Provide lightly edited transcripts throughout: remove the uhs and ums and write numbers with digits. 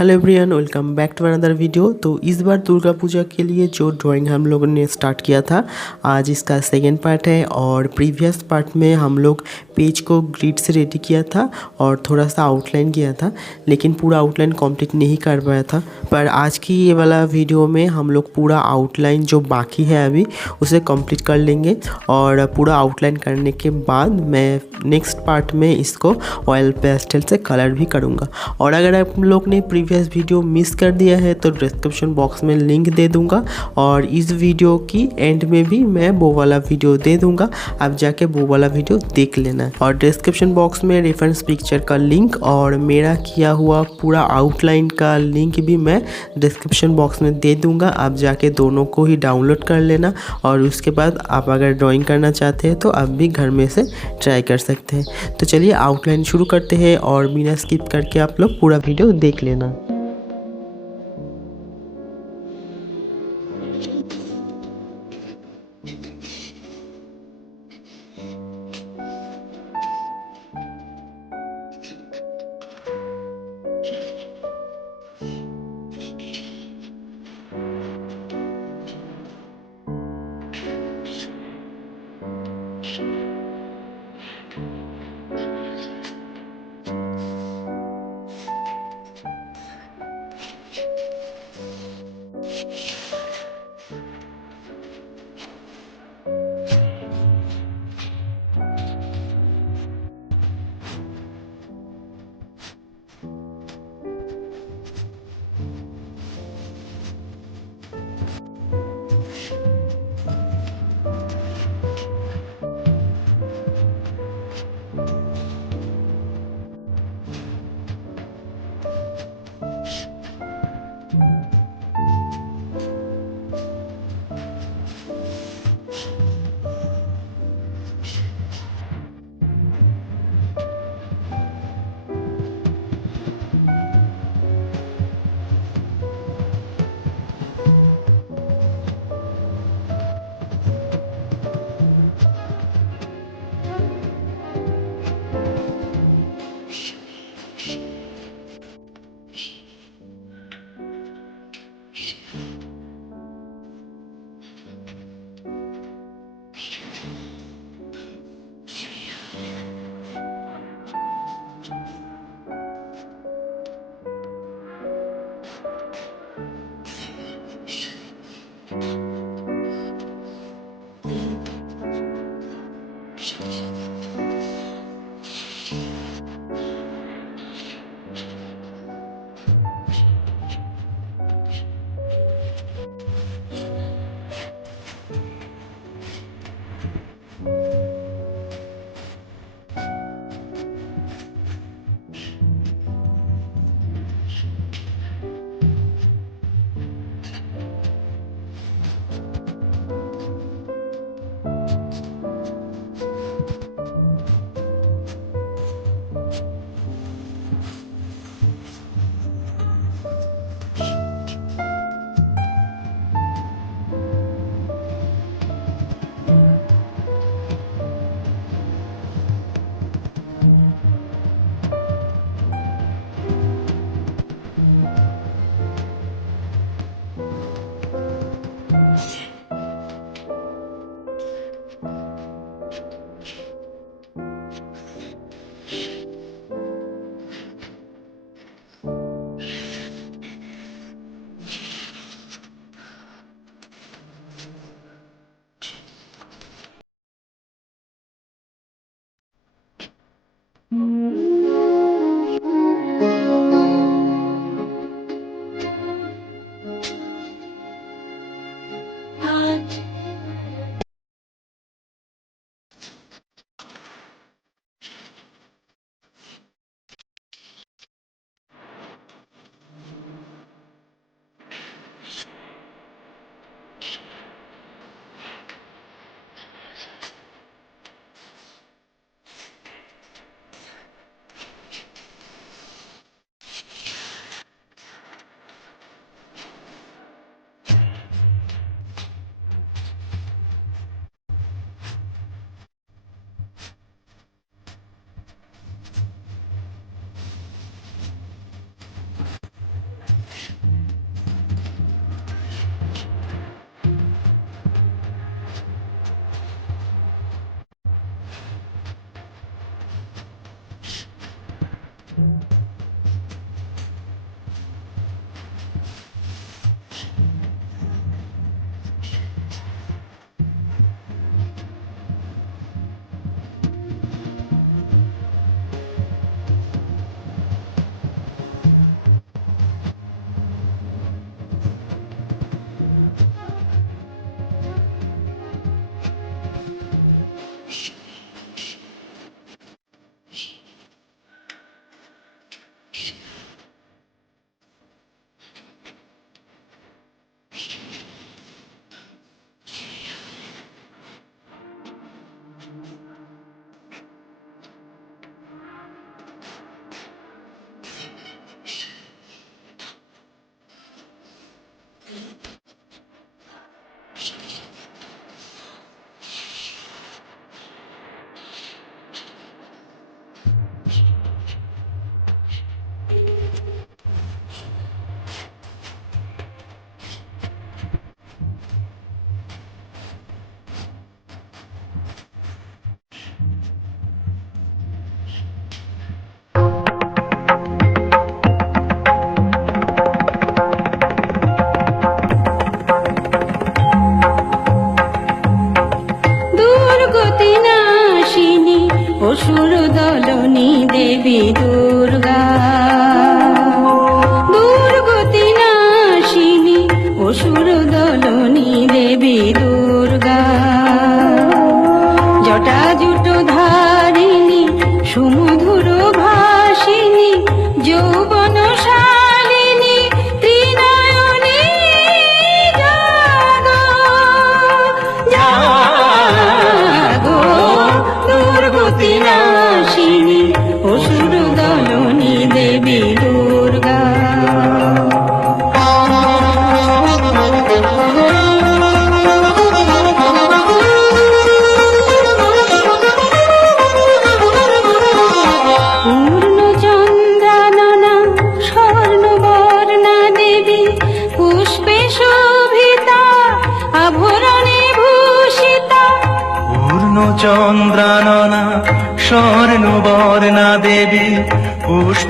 Hello everyone, welcome back to another video. तो इस बार दुर्गा पूजा के लिए जो ड्राइंग हम लोगों ने स्टार्ट किया था, आज इसका सेकेंड पार्ट है। और प्रीवियस पार्ट में हम लोग पेज को ग्रिड से रेडी किया था और थोड़ा सा आउटलाइन किया था, लेकिन पूरा आउटलाइन कंप्लीट नहीं कर पाया था। पर आज की ये वाला वीडियो में हम लोग पूरा आउटलाइन जो बाकी है अभी उसे कंप्लीट कर लेंगे। और पूरा आउटलाइन करने के बाद मैं नेक्स्ट पार्ट में इसको ऑयल पेस्टल से कलर भी करूँगा। और अगर आप लोग ने प्रीवियस वीडियो मिस कर दिया है तो डिस्क्रिप्शन बॉक्स में लिंक दे दूंगा, और इस वीडियो की एंड में भी मैं वो वाला वीडियो दे दूंगा, आप जाके वो वाला वीडियो देख लेना। और डिस्क्रिप्शन बॉक्स में रेफरेंस पिक्चर का लिंक और मेरा किया हुआ पूरा आउटलाइन का लिंक भी मैं डिस्क्रिप्शन बॉक्स में दे दूंगा, आप जाके दोनों को ही डाउनलोड कर लेना। और उसके बाद आप अगर ड्राइंग करना चाहते हैं तो आप भी घर में से ट्राई कर सकते हैं। तो चलिए आउटलाइन शुरू करते हैं, और बिना स्किप करके आप लोग पूरा वीडियो देख लेना।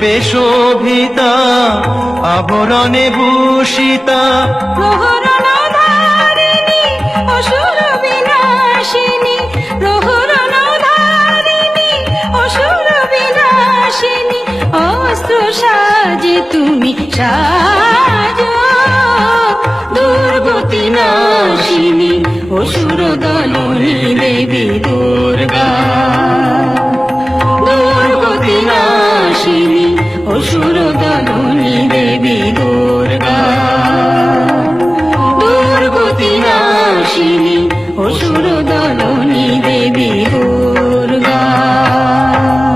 রূপে শোভিতা আভরণে ভূষিতা প্রহরণধারিণী অসুর বিনাশিনী প্রহরণধারিণী অসুর বিনাশিনী অস্ত্র সাজে তুমি সাজো দুর্গতি নাশিনী অসুর দলনী দেবী দুর্গা দুর্গতি নাশিনী অসুর